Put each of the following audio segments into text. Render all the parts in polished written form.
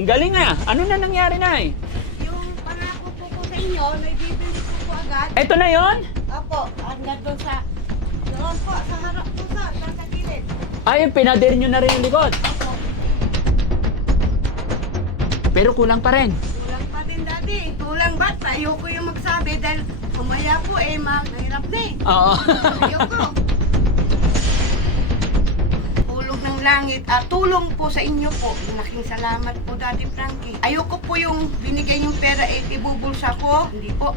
Ang galing ah. Ano na nangyari na eh? Yung pangako po sa inyo, may bibili po agad. Ito na yon? Opo, hanggang doon po, sa harap po sa gilid. Ay, pinader nyo na rin yung likod. Opo, Pero kulang pa rin. kulang pa din daddy. Kulang ba't? Ayoko yung magsabi dahil kumaya po mahirap na eh. Oo. Ayoko. Tulog ng langit at tulong po sa inyo po. Malaking salamat po Daddy Frankie. Ayoko po yung binigay yung pera ibubulsa ko. Hindi po.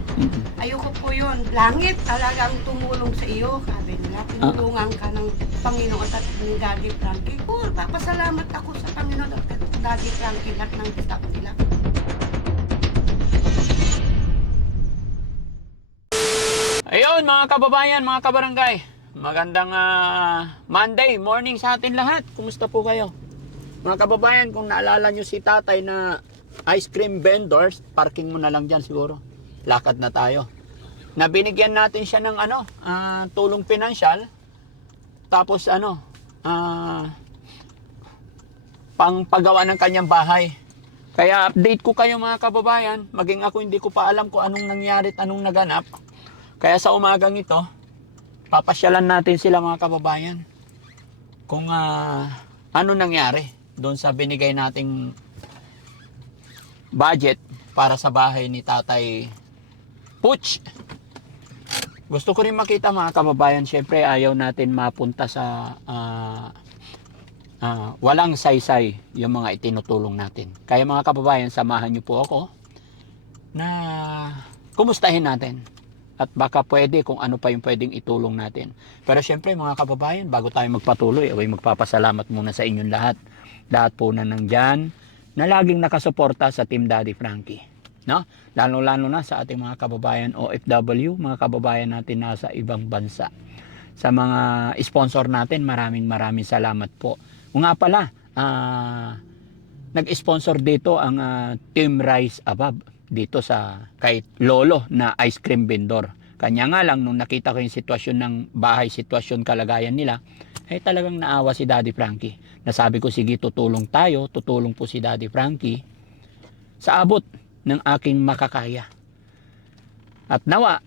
Ayoko po yun. Langit talagang tumulong sa iyo. Sabi nila, tinulungan ka ng Panginoon at ng Daddy Frankie. Papasalamat ako sa Panginoon at Daddy Frankie lahat ng staff nila. Ayun mga kababayan, mga kabarangay. Magandang Monday morning sa atin lahat. Kumusta po kayo? Mga kababayan, kung naalala nyo si tatay na ice cream vendors, parking mo na lang dyan siguro. Lakad na tayo. Nabinigyan natin siya ng tulong pinansyal. Tapos pang paggawa ng kanyang bahay. Kaya update ko kayo mga kababayan. Maging ako hindi ko pa alam kung anong nangyari at anong naganap. Kaya sa umagang ito, papasyalan natin sila mga kababayan kung ano nangyari doon sa binigay nating budget para sa bahay ni Tatay Puch. Gusto ko rin makita mga kababayan, syempre ayaw natin mapunta sa walang saysay yung mga itinutulong natin. Kaya mga kababayan, samahan niyo po ako na kumustahin natin. At baka pwede kung ano pa yung pwedeng itulong natin. Pero syempre mga kababayan, bago tayo magpatuloy, ay magpapasalamat muna sa inyong lahat. Lahat po na nandyan, na laging nakasuporta sa Team Daddy Frankie. No? Lalo-lalo na sa ating mga kababayan OFW, mga kababayan natin nasa ibang bansa. Sa mga sponsor natin, maraming salamat po. O nga pala, nag-sponsor dito ang Team Rise Above dito sa kay Lolo na ice cream vendor. Kanya nga lang nung nakita ko yung sitwasyon ng bahay, sitwasyon kalagayan nila, ay talagang naawa si Daddy Frankie. Nasabi ko sige tutulong tayo, tutulong po si Daddy Frankie sa abot ng aking makakaya. At nawa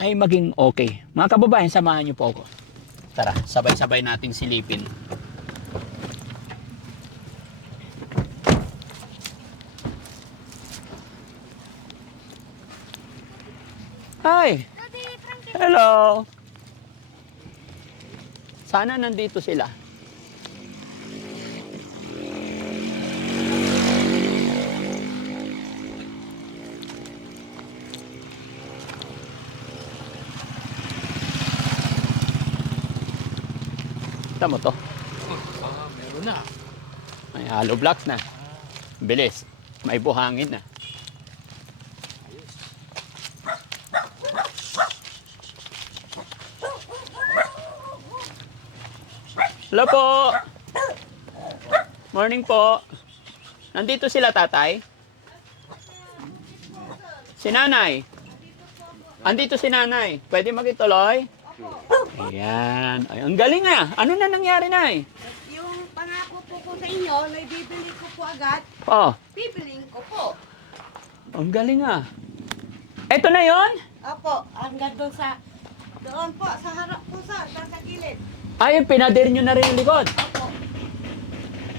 ay maging okay. Mga kababayan, samahan niyo po ako. Tara, sabay-sabay nating silipin. Hi! Hello! Sana nandito sila. Kita mo to? Meron na. May hollow blocks na. Bilis. May buhangin na. Hello po. Morning po. Nandito sila tatay? Si nanay? Andito si nanay. Pwede makituloy? Ayan. Ay, ang galing ah. Ano na nangyari nay? Yung pangako po sa inyo, may bibili ko po agad. Oh, Bibiling ko po. ang galing ah. Ito na yon? Opo, hanggang doon po, sa harap po sa gilid. Ay, pinader nyo na rin yung likod. Opo.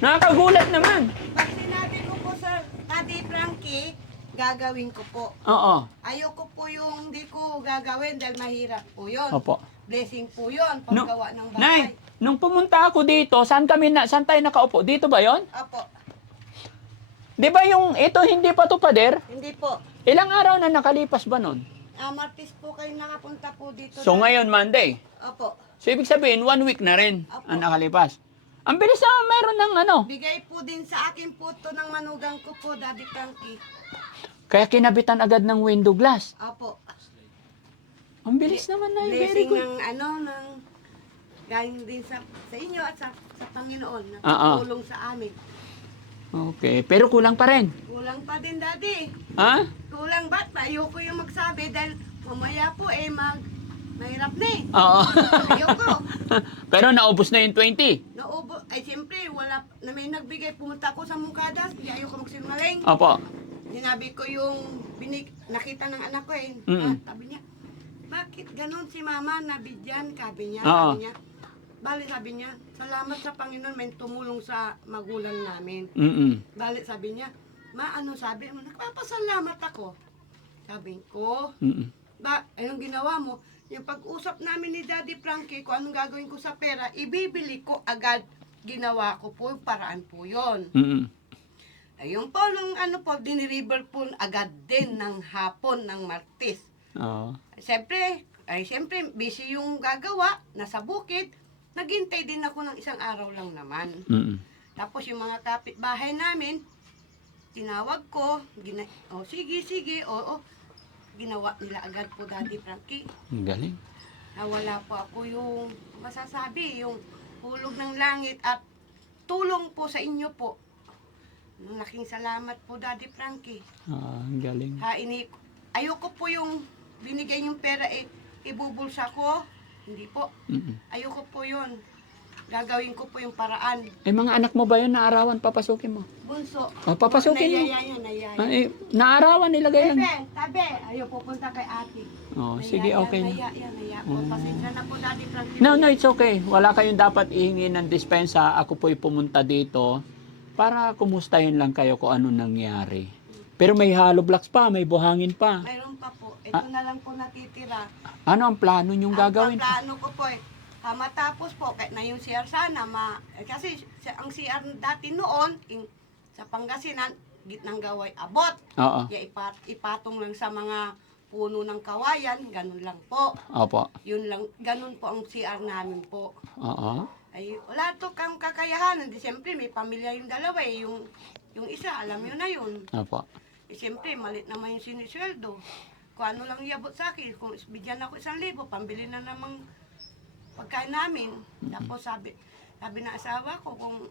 Nakakagulat naman. Pag sinabi ko po sa Daddy Frankie, gagawin ko po. Oo. Ayoko po yung hindi ko gagawin dahil mahirap po yun. Opo. Blessing po yun, No, paggawa ng bahay. Nay, nung pumunta ako dito, saan tayo nakaupo? Dito ba yon? Opo, Di ba yung ito hindi pa to pader? hindi po. Ilang araw na nakalipas ba nun? Martis po kayo nakapunta po dito. So ngayon Monday. Opo. So ibig sabihin 1 week na rin Apo. ang nakalipas. Ang bilis na mayroon ng Bigay po din sa akin po to ng manugang ko po, Daddy Frankie. Kaya kinabitan agad ng window glass. Opo. Ang bilis naman na, very Blessing good. ng galing din sa inyo at sa Panginoon na Oo. tulong sa amin. Okay, pero kulang pa rin. Kulang pa din, Daddy. Ha? Kulang ba't? Ayoko yung magsabi dahil mamaya po Mahirap na eh. Oo. Ayoko. Pero naubos na yung 20. Naubo. Ay, siyempre, wala na may nagbigay. Pumunta ako sa Mungkadas. Hindi ayoko magsinungaling. Opo. Sinabi ko yung nakita ng anak ko eh. Mm. Sabi niya, bakit ganun si mama nabigyan? Sabi niya. Oo. Sabi niya. Bali, sabi niya, salamat sa Panginoon may tumulong sa magulang namin. Mm-mm. Bali, sabi niya, ma, ano sabi mo? Nagpapasalamat ako. Sabi ko, Mm-mm. anong ginawa mo? Yung pag-usap namin ni Daddy Frankie, kung anong gagawin ko sa pera, ibibili ko agad. Ginawa ko po, yung paraan po yun. Mm-mm. Ayun po, nung ano po, diniriver po agad din ng hapon ng Martes. Oo. Siyempre, busy yung gagawa, nasa bukid. Naghintay din ako ng isang araw lang naman. Mm-mm. Tapos yung mga kapitbahay namin, tinawag ko, sige, oo. Ginawa nila agad po, Daddy Frankie. Ang galing. Nawala po ako yung masasabi, yung hulog ng langit at tulong po sa inyo po. Malaking salamat po, Daddy Frankie. Ang galing. Ayoko po yung binigay yung pera ibubulsa ko. Hindi po. Mm-mm. Ayoko po yun. Gagawin ko po yung paraan. Eh, mga anak mo ba yun naarawan papasukin mo? Bunso. Oh, papasukin mo. Nayaya. Ay, naarawan nilagay lang. Tabi. Ayaw pupunta kay ate. Oh, sige, okay na. Naya po. Pasensya na po, Daddy Frankie. No, it's okay. Wala kayong dapat ihingi ng dispensa. Ako po'y pumunta dito para kumustahin lang kayo kung ano nangyari. Pero may hollow blocks pa, may buhangin pa. Mayroon pa po. Ito na lang po natitira. Ano ang plano nyong gagawin? Ang plano ko po matapos po, kahit na yung CR sana, kasi ang CR dati noon, sa Pangasinan, gitnang gaway abot. Oo. Kaya ipatong lang sa mga puno ng kawayan, ganun lang po. Opo. Yun lang, ganun po ang CR namin po. Oo. Ay, wala to kang kakayahan. Di siyempre, may pamilya yung dalawa eh. Yung isa, alam yun na yun. Opo. Eh, siyempre, malit naman yung sinisweldo. Kung ano lang iabot sa akin, kung bigyan ako 1,000, pambili na namang pagkain namin. Tapos sabi na asawa ko, kung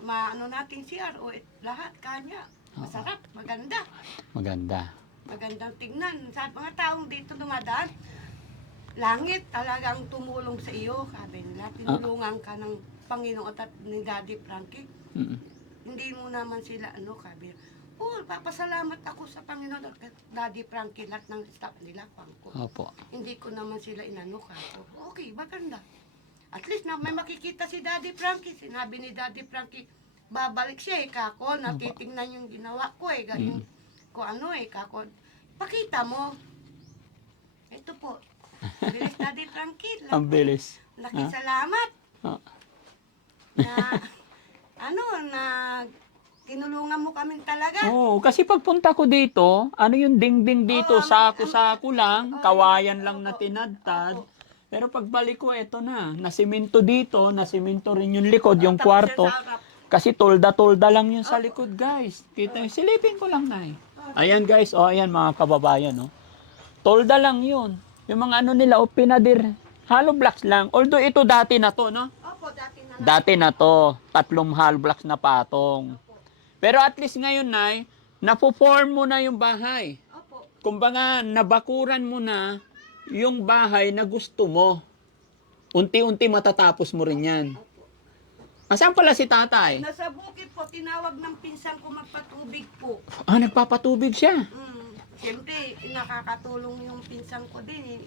maano natin CR o lahat, kanya. Masarap, maganda. Magandang tignan. Sa mga taong dito dumadaan, langit talagang tumulong sa iyo. Sabi nila, tinulungan ka ng Panginoon at ni Daddy Frankie. Mm-mm. Hindi mo naman sila, sabi papasalamat ako sa Panginoon at Daddy Frankie, lahat ng staff nila, pangko. Opo. Hindi ko naman sila inano ka. Okay, maganda. At least na may makikita si Daddy Frankie. Sinabi ni Daddy Frankie, babalik siya kako, natitingnan yung ginawa ko ganyan. Kung ano kako. Pakita mo. Ito po. Bilis Daddy Frankie. Ang bilis. Laking salamat. Na tinulungan mo kami talaga. Oo, kasi pagpunta ko dito, ano yung dingding dito, sako-sako lang, kawayan lang na tinadtad. Pero pagbalik ko, eto na, nasiminto dito, nasiminto rin yung likod, yung kwarto. Kasi tolda-tolda lang yun sa likod, guys. Kita yung silipin ko lang, Nay. Ayan, guys, ayan mga kababayan, Tolda lang yun. Yung mga ano nila, pinadir, hollow blocks lang. Although ito dati na to, no? Opo, dati na lang. Dati na to, 3 hollow blocks na patong. Pero at least ngayon, Nay, napo-form mo na yung bahay. Opo. Kumbaga, nabakuran mo na yung bahay na gusto mo. Unti-unti matatapos mo rin yan. Asan pala si tatay? Nasa bukid po, tinawag ng pinsan ko magpatubig po. Nagpapatubig siya. Siyempre, nakakatulong yung pinsan ko din.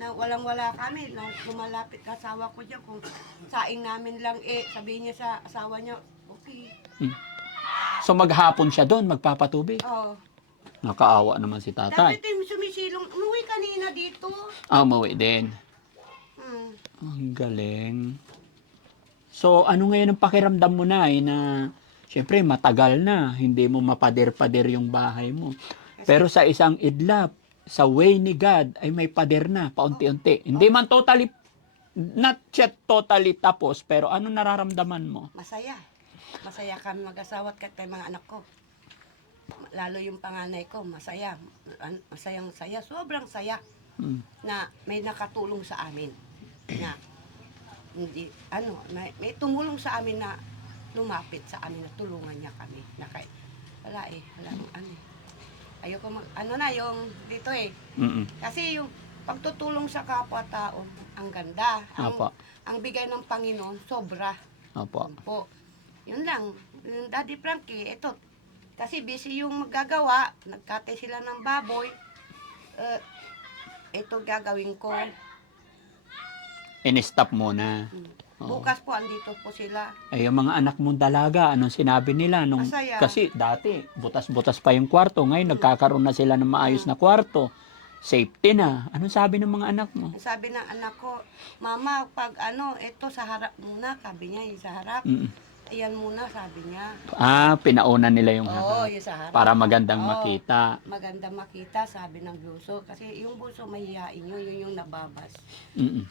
Na walang-wala kami. Lumalapit kasawa ko dyan. Kung saing namin lang, sabihin niya sa asawa niya, okay. So maghapon siya doon, magpapatubig. Oo. Nakaawa naman si tatay. Dapat sumisilong. Umuwi kanina dito. Umuwi din. Ang galing. So ano ngayon ang pakiramdam mo na syempre matagal na, hindi mo mapader-pader yung bahay mo. Pero sa isang idlap, sa way ni God, ay may pader na, paunti-unti. Hindi man totally, not yet totally tapos, pero ano nararamdaman mo? Masaya. Masaya kami mag-asawa at kay mga anak ko. Lalo yung panganay ko, masaya. Masayang saya, sobrang saya. Na may nakatulong sa amin. Na hindi, may tumulong sa amin na lumapit sa amin na tulungan niya kami. Na wala ayoko yung dito Kasi yung pagtutulong sa kapwa-tao, ang ganda. Opo. Ang bigay ng Panginoon, sobra. Opo. Po. Yun lang. Yung Daddy Frankie, ito. Kasi busy yung magagawa. Nagkate sila ng baboy. Ito gagawin ko. In-stop muna. Oo. Bukas po, andito po sila. Ay, yung mga anak mong dalaga, anong sinabi nila? Masaya. Kasi dati, butas-butas pa yung kwarto. Ngayon, nagkakaroon na sila ng maayos na kwarto. Safety na. Anong sabi ng mga anak mo? Sabi ng anak ko, Mama, pag ito sa harap muna, sabi niya, yung sa harap. Mm. Ayan muna, sabi niya. Pinauna nila yung Oo, harap. yung sa harap. Para magandang Oo, makita. Maganda makita, sabi ng buso. Kasi yung buso, mahihain yun yung nababas. Mm-mm.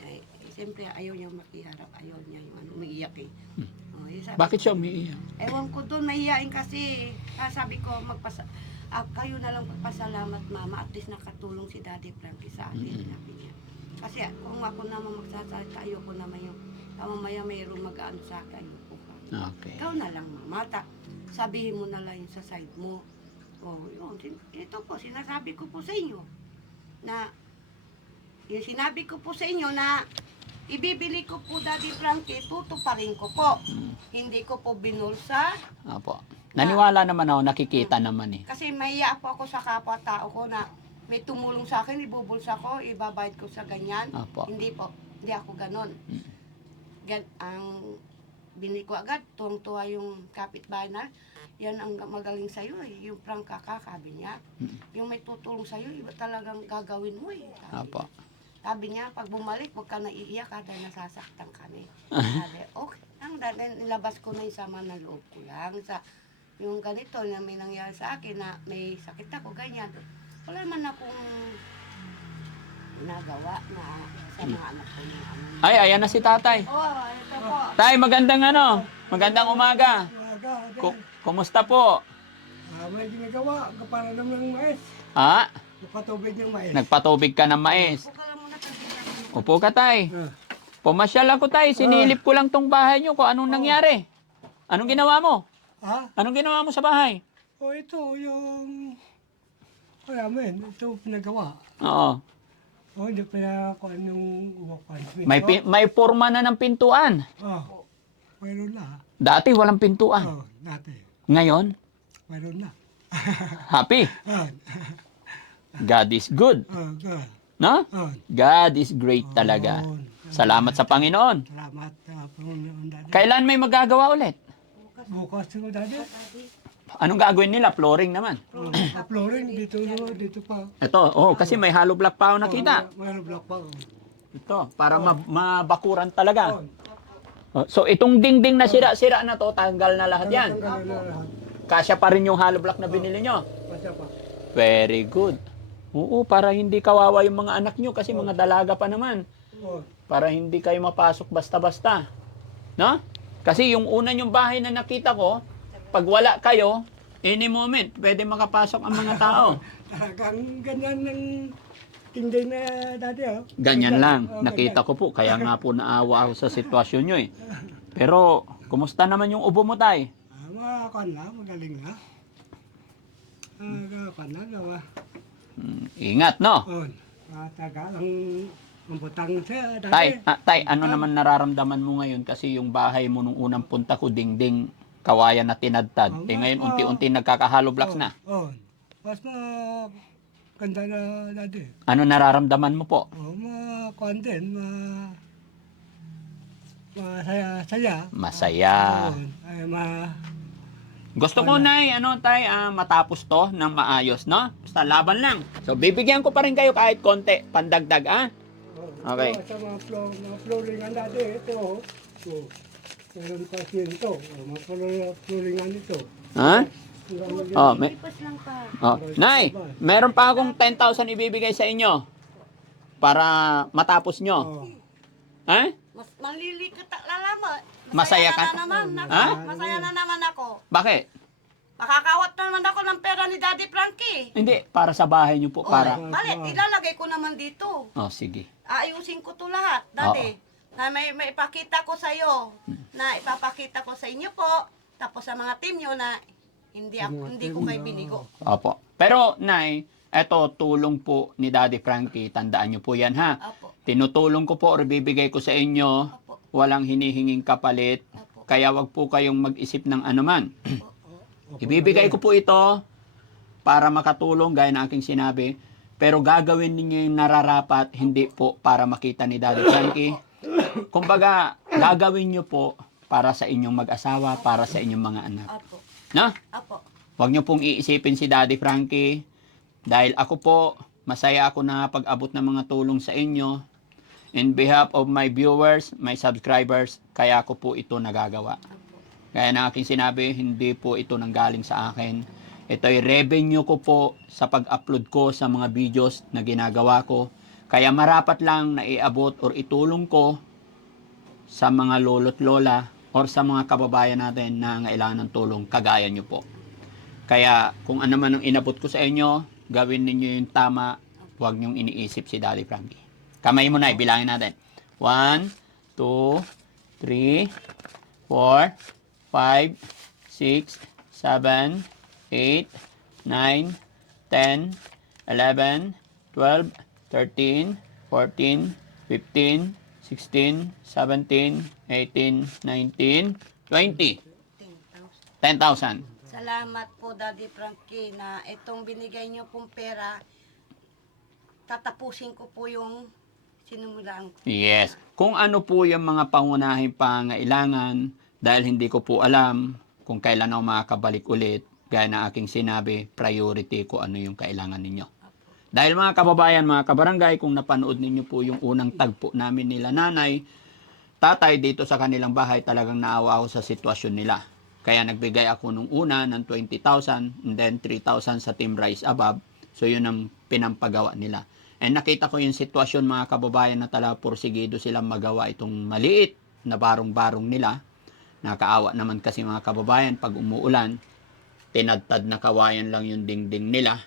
Siyempre, ayaw niya makiharap. Ayaw niya yung umiiyak eh. Oh, yung sabi Bakit ko, siya umiiyak? ewan ko doon, mahihain kasi. Sabi ko, kayo na lang magpasalamat, Mama. At least nakatulong si Daddy Frankie sa atin. Sabi niya. Kasi kung ako naman magsasalita, ayoko naman yung mamaya mayroong mag-ano sa akin. Ayoko ka. Okay. Ikaw na lang, Mama. Sabihin mo na lang yung sa side mo. Oh, yun. Ito po, sinasabi ko po sa inyo na yung sinabi ko po sa inyo na ibibili ko po Daddy Frankie, tutuparin ko po. Hindi ko po binulsa. Opo. Naniwala naman ako, nakikita naman eh. Kasi mahiya po ako sa kapwa-tao ko na may tumulong sa akin, ibubulsa ko, ibabayad ko sa ganyan. Opo. Hindi po. Hindi ako ganon. Ang binili ko agad, tuwang-tuwa yung kapitbahay na, yan ang magaling sa'yo eh. Yung prangka ka, sabi niya. Yung may tutulong sa'yo, iba talagang gagawin mo eh. Opo. Sabi niya, pag bumalik, huwag ka naiiyak dahil nasasaktan kami. Sabi, okay lang, dahil nilabas ko na yung sama ng loob ko lang. Yung ganito na may nangyari sa akin na may sakit ako, ganyan. Wala man akong ginagawa na sa mga anak ko. Ay, ayan na si tatay. Ito po. Tay, magandang umaga. Kumusta po? May ginagawa, para naman ng mais. Ha? Napatubig ng mais. Nagpatubig ka ng mais. Buka lang muna kasi. Upo ka, tay. Pumasyal ako, tay. Sinilip ko lang tong bahay nyo kung anong nangyari. Anong ginawa mo? Ha? Anong ginawa mo sa bahay? Ito yung... namin, ito pinagawa. Oo. Hindi pinakuan yung uwakan. May forma na ng pintuan. Mayroon na. Dati walang pintuan. Dati. Ngayon, Mayroon na. happy. God is good. No? God is great talaga. Salamat sa Panginoon. Salamat, Panginoon Daddy. Kailan may magagawa ulit? Bukas ko, Daddy. Anong gagawin nila? Flooring naman. Flooring, dito pa. Ito, kasi may hollow block pa ako nakita. Mayroon block pa. Ito, para mabakuran talaga. So, itong dingding na sira-sira na to, tanggal na lahat yan. Kasya pa rin yung hollow block na binili nyo. Pasya pa. Very good. Oo, para hindi kawawa yung mga anak nyo kasi mga dalaga pa naman. Para hindi kayo mapasok basta-basta. No? Kasi yung una yung bahay na nakita ko, pag wala kayo, any moment, pwede makapasok ang mga tao. Talagang ganyan ng tinday na dati. Ganyan lang. Nakita ko po. Kaya nga po naawa ako sa sitwasyon nyo eh. Pero, kumusta naman yung ubo mo, tay? Makakuan lang, magaling na. Makakuan lang, gawa. Ingat, no? Taga ang butang siya dati. Tay, ano naman nararamdaman mo ngayon? Kasi yung bahay mo nung unang punta ko, dingding, kawayan na tinadtad. Ngayon, unti-unti nagkakahalo blocks na. Mas maganda na dati. Ano nararamdaman mo po? Makakuan din, masaya. Masaya. Gusto ko na matapos to ng maayos, no? Basta laban lang. So, bibigyan ko pa rin kayo kahit konti, pandagdag, Okay. Sa mga flooringan dati, ito. Meron pa siya ito. Mga flooringan ito. Ha? May... Lipas lang pa. Nay, meron pa akong 10,000 ibibigay sa inyo para matapos nyo. Ha? Mas malilikat lalaman. Masaya ka? Na naman. Ha? Masaya na naman ako. Bakit? Makakawat na naman ako ng pera ni Daddy Frankie. Hindi, para sa bahay nyo po. Para... Balit, ilalagay ko naman dito. Sige. Aayusin ko to lahat, Daddy. Na may ipakita ko sa iyo, na ipapakita ko sa inyo po, tapos sa mga team nyo na hindi ko kayo binigo. Opo. Pero, Nay, eto, tulong po ni Daddy Frankie. Tandaan nyo po yan, ha? Apo. Tinutulong ko po or bibigay ko sa inyo. Apo. Walang hinihinging kapalit. Apo. Kaya wag po kayong mag-isip ng anuman. Opo, Ibibigay ko Daddy. po ito para makatulong, gaya ng aking sinabi. Pero gagawin ninyo yung nararapat, hindi po para makita ni Daddy Frankie. Kumbaga, gagawin nyo po para sa inyong mag-asawa, para sa inyong mga anak. Apo. No? Apo. Huwag nyo pong iisipin si Daddy Frankie. Dahil ako po, masaya ako na pag-abot ng mga tulong sa inyo. In behalf of my viewers, my subscribers, kaya ako po ito nagagawa. Apo. Gaya na aking sinabi, hindi po ito nanggaling sa akin. Ito ay revenue ko po sa pag-upload ko sa mga videos na ginagawa ko. Kaya marapat lang na iabot or itulong ko sa mga lolo't lola or sa mga kababayan natin na ngailangan ng tulong kagaya nyo po. Kaya kung ano man ang inabot ko sa inyo, gawin ninyo yung tama. Huwag nyong iniisip si Daddy Frankie. Kamay mo na, ibilangin natin. 1, 2, 3, 4, 5, 6, 7, 8, 9, 10, 11, 12, 13, 14, 15, 16, 17, 18, 19, 20. 10,000. Salamat po, Daddy Frankie, na itong binigay niyo pong pera, tatapusin ko po yung sinimulaan ko. Yes. Kung ano po yung mga pangunahing pangailangan, dahil hindi ko po alam kung kailan ako makakabalik ulit, gaya na aking sinabi, priority ko ano yung kailangan ninyo. Dahil mga kababayan, mga kabarangay, kung napanood ninyo po yung unang tagpo namin nila nanay, tatay dito sa kanilang bahay, talagang naawa ako sa sitwasyon nila. Kaya nagbigay ako nung una ng 20,000 and then 3,000 sa Team Rise Above. So yun ang pinampagawa nila. And nakita ko yung sitwasyon mga kababayan na talaga porsigido silang magawa itong maliit na barong-barong nila. Nakaawa naman kasi mga kababayan pag umuulan, tinadtad na kawayan lang yung dingding nila,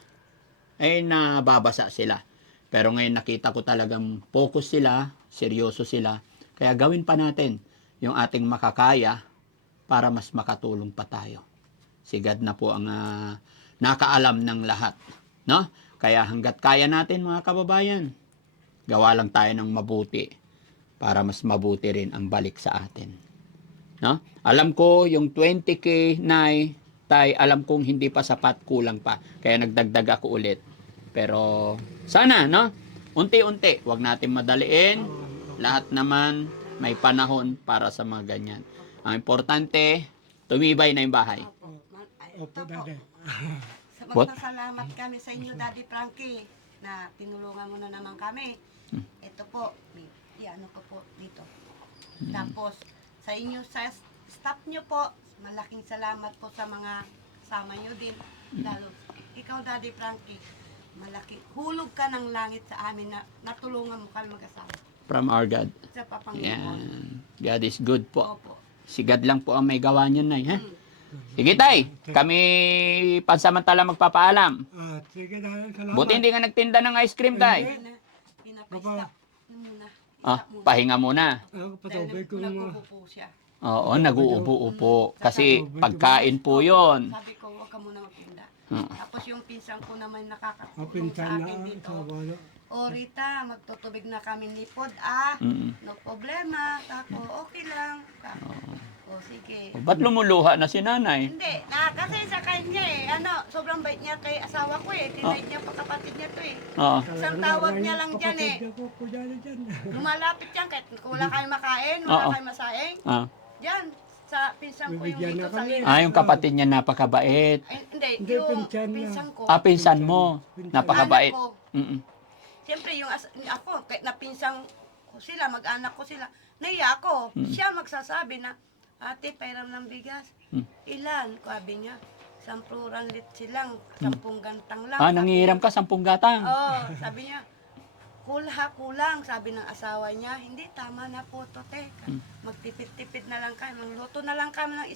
ay nababasa sila. Pero ngayon nakita ko talagang focus sila, seryoso sila. Kaya gawin pa natin yung ating makakaya para mas makatulong pa tayo. Si God na po ang nakaalam ng lahat. No? Kaya hanggat kaya natin mga kababayan, gawa lang tayo ng mabuti para mas mabuti rin ang balik sa atin. No? Alam ko yung 20K tay, alam kong hindi pa sapat, kulang pa. Kaya nagdagdag ako ulit. Pero sana, no? Unti-unti, wag natin madaliin. Lahat naman may panahon para sa mga ganyan. Ang importante, tumibay na yung bahay. Opo, Daddy. What? Magpasalamat kami sa inyo, Daddy Frankie, na tinulungan mo na naman kami. Ito po, ano ko po dito. Tapos, sa inyo, sa staff nyo po, malaking salamat po sa mga kasama nyo din. Lalo, ikaw, Daddy Frankie, malaki. Hulog ka ng langit sa amin na natulungan mo kami mag-asawa. From our God. Sa Papanginoon. Yan. God is good po. Opo. Si God lang po ang may gawa niyan, Nay. Ha? Sige, Tay. Kami pansamantala magpapaalam. Sige, Daddy. Salamat. Buti hindi ka nagtinda ng ice cream, Tay. Pinapa-stop muna. Ah, pahinga muna. Ako, Dahil patubig ko nagubo po siya. Oo, nag-uubo-upo. Kasi pagkain po yon. Sabi ko, huwag ka muna magtinda. Hmm. Tapos yung pinsan ko naman Ang nakakatulong sa pinsan na akin dito. sa wala. O Rita, magtutubig na kami ni Pod, Mm. no problema. Tako, okay lang. Tako, o sige. Ba't lumuluha na si nanay? Hindi, kasi sa kanya sobrang bait niya kay asawa ko tinay niya pa kapatid niya to Oo. Isang tawag niya lang dyan Kapatid ako po dyan. Lumalapit yan kahit kung wala kayo makain, wala Oo. kayo masaing. Ah. Diyan, sa pinsan ko yung Bibigyan dito na sa kami. linas. Ah, yung kapatid niya napakabait. Hindi, Hindi, yung pinsan niya. pinsan ko. Ah, pinsan mo. Pinsan. Napakabait. Anak ko. Mm-mm. Siyempre, ako, kahit napinsang ko sila, mag-anak ko sila, naiya ako. Siya magsasabi na, ate, pairam ng bigas. Ilan? Sabi niya, 10 ranlit silang, 10 gantang lang. Ah, nangihiram ka 10 gatang. Oo, sabi niya, kulang, sabi ng asawa niya, hindi, tama na po to, te. Magtipid-tipid na lang kami, magluto na lang kami ng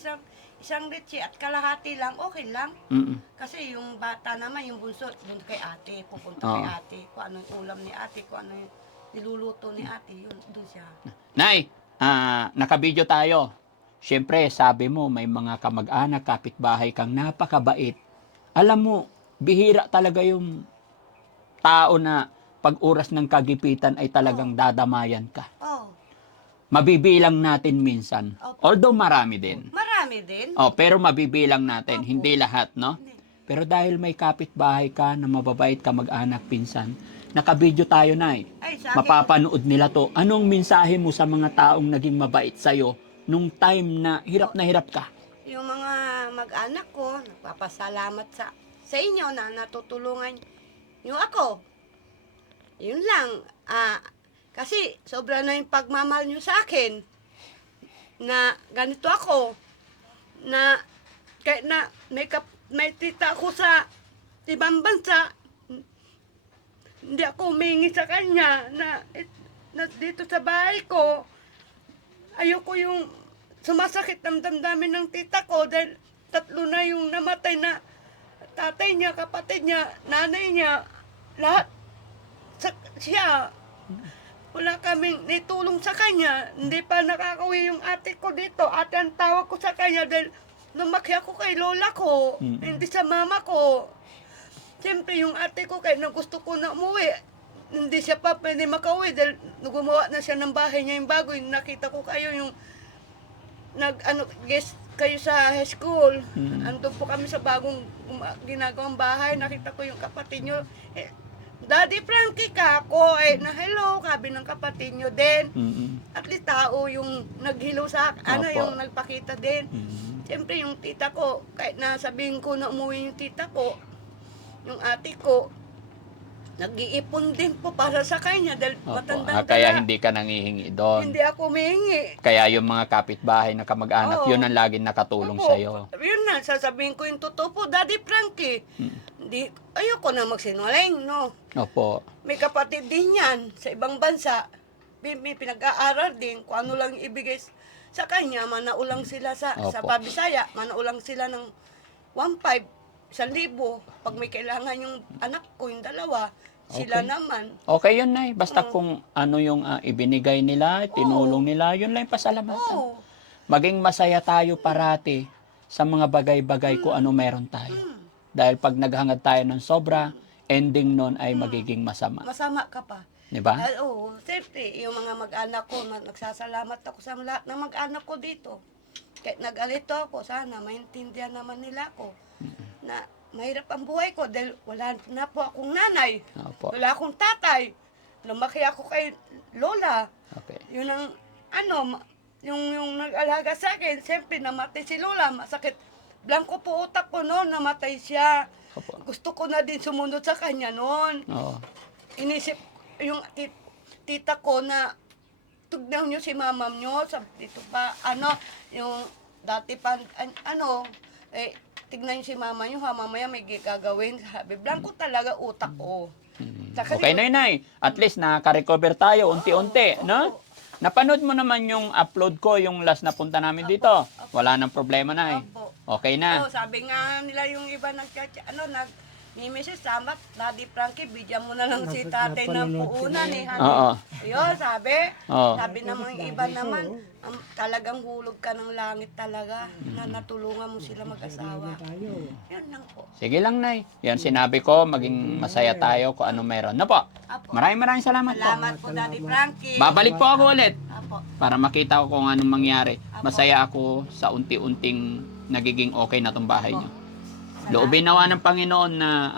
isang litsi at kalahati lang, okay lang. Mm-mm. Kasi yung bata naman, yung bunso, doon kay ate, pupunta Oo. kay ate, kung ano yung ulam ni ate, kung ano yung niluluto ni ate, yun, doon siya. Nay, nakabidyo tayo. Siyempre, sabi mo, may mga kamag-anak, kapitbahay kang napakabait. Alam mo, bihira talaga yung tao na pag oras ng kagipitan ay talagang dadamayan ka. Oh, Mabibilang natin minsan. Opo. Although marami din. marami din. Oh, pero mabibilang natin, Opo. hindi lahat, no? Hindi. Pero dahil may kapitbahay ka na mababait ka mag-anak pinsan, nakabidyo tayo na eh. Ay, sa akin, Mapapanood nila to. Anong mensahe mo sa mga taong naging mabait sa'yo nung time na hirap ka? yung mga mag-anak ko, nagpapasalamat sa inyo na natutulungan nyo ako. Yun lang. Kasi sobra na yung pagmamahal nyo sa akin na ganito ako na kahit na may tita ako sa ibang bansa, hindi ako humingi sa kanya na dito sa bahay ko. Ayoko yung sumasakit ng damdamin ng tita ko dahil 3 na yung namatay na tatay niya, kapatid niya, nanay niya, lahat. Siya, wala kaming nitulong sa kanya. Hindi pa nakakauwi yung ate ko dito. Ate ang tawag ko sa kanya dahil lumaki ako kay lola ko, hindi sa mama ko. Siyempre yung ate ko kahit na gusto ko na umuwi, hindi siya pa pwede makauwi dahil gumawa na siya ng bahay niya yung bago. Yung nakita ko kayo yung guest kayo sa high school. Andun po kami sa bagong ginagawang bahay. Nakita ko yung kapatid nyo. Daddy Frankie ka ako. Na hello, sabi ng kapatid nyo din. At least tao yung naghilo sa Opo. yung nagpakita din. Siyempre yung tita ko, kahit na sabihin ko na umuwi yung tita ko, yung ate ko, nag-iipon din po para sa kanya dahil Opo. matandang Kaya dala. hindi ka nangihingi doon. Hindi ako humingi. Kaya yung mga kapitbahay na kamag-anak, Oo. yun ang laging nakatulong Opo, sa'yo. Yun na, sasabihin ko yung totoo po, Daddy Frankie. Hindi, ayoko na magsinungaling, no. Opo. May kapatid din yan sa ibang bansa. May pinag-aaral din kung ano lang ibigay sa kanya. Manaulang sila sa Opo. Pabisaya. Manaulang sila ng 1,500, 1,000. Pag may kailangan yung anak ko, yung dalawa, sila Okay. naman. Okay yun, Nay. Basta kung ano yung ibinigay nila, tinulong nila, yun lang yung pasalamatan. Oo. Maging masaya tayo parati sa mga bagay-bagay kung ano meron tayo. Dahil pag naghangad tayo ng sobra, ending nun ay magiging masama. Masama ka pa. Di ba? Oo, siyempre, yung mga mag-anak ko, nagsasalamat ako sa lahat ng mag-anak ko dito. Kahit nag-alito ako, sana maintindihan naman nila ako na mahirap ang buhay ko dahil wala na po akong nanay, Opo. wala akong tatay. Lumaki ako kay lola. Okay. Yun ang, yung nag-alaga sa akin, siyempre namatay si lola, masakit. Blanco po utak ko noon, namatay siya. Opo. Gusto ko na din sumunod sa kanya noon. Oo. Inisip yung tita ko na tugnaw nyo si mamam nyo, sabi dito pa, yung dati pa, tignan nyo si mama nyo ha, mamaya may gagawin. Sabi, blanco talaga utak ko. Saka Okay, Nay. At least nakaka-recover tayo unti-unti, no? Napanood mo naman yung upload ko, yung last na punta namin dito. Wala nang problema, Nay. Opo. Okay na. Sabi nga nila yung iba ni Mrs. Samat, Daddy Frankie, bigyan mo na lang si tatay ng puunan eh. Oo. Ayun, sabi. Oo. Sabi naman yung iba naman, talagang hulog ka ng langit talaga na natulungan mo sila mag-asawa. Yun lang po. Sige lang, Nay. Yan sinabi ko, maging masaya tayo kung ano meron. No po? Apo. Maraming salamat po. Salamat po, Daddy Frankie. Babalik po ako ulit Apo. para makita ko kung anong mangyari. Masaya ako sa unti-unting nagiging okay na tong bahay niyo. Loobin nawa ng Panginoon na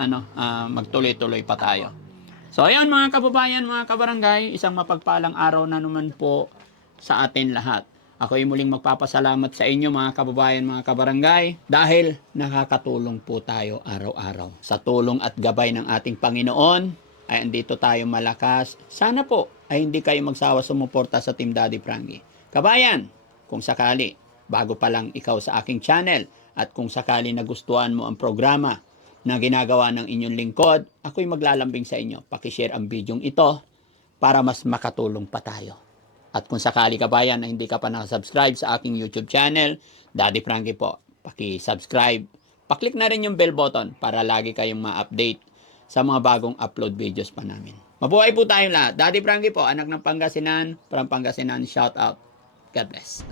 magtuloy-tuloy pa tayo. So ayun mga kababayan, mga kabarangay, isang mapagpalang araw na naman po sa atin lahat. Ako ay muling magpapasalamat sa inyo mga kababayan, mga kabarangay, dahil nakakatulong po tayo araw-araw. Sa tulong at gabay ng ating Panginoon, ay andito tayo malakas. Sana po ay hindi kayo magsawa sumuporta sa Team Daddy Frankie. Kabayan, kung sakali, bago pa lang ikaw sa aking channel, at kung sakali nagustuhan mo ang programa na ginagawa ng inyong lingkod, ako'y maglalambing sa inyo. Pakishare ang video ito para mas makatulong pa tayo. At kung sakali kabayan na hindi ka pa nakasubscribe sa aking YouTube channel, Daddy Frankie po, paki-subscribe. Paklik na rin yung bell button para lagi kayong ma-update sa mga bagong upload videos pa namin. Mabuhay po tayong lahat. Daddy Frankie po, anak ng Pangasinan, from Pangasinan, shout out. God bless.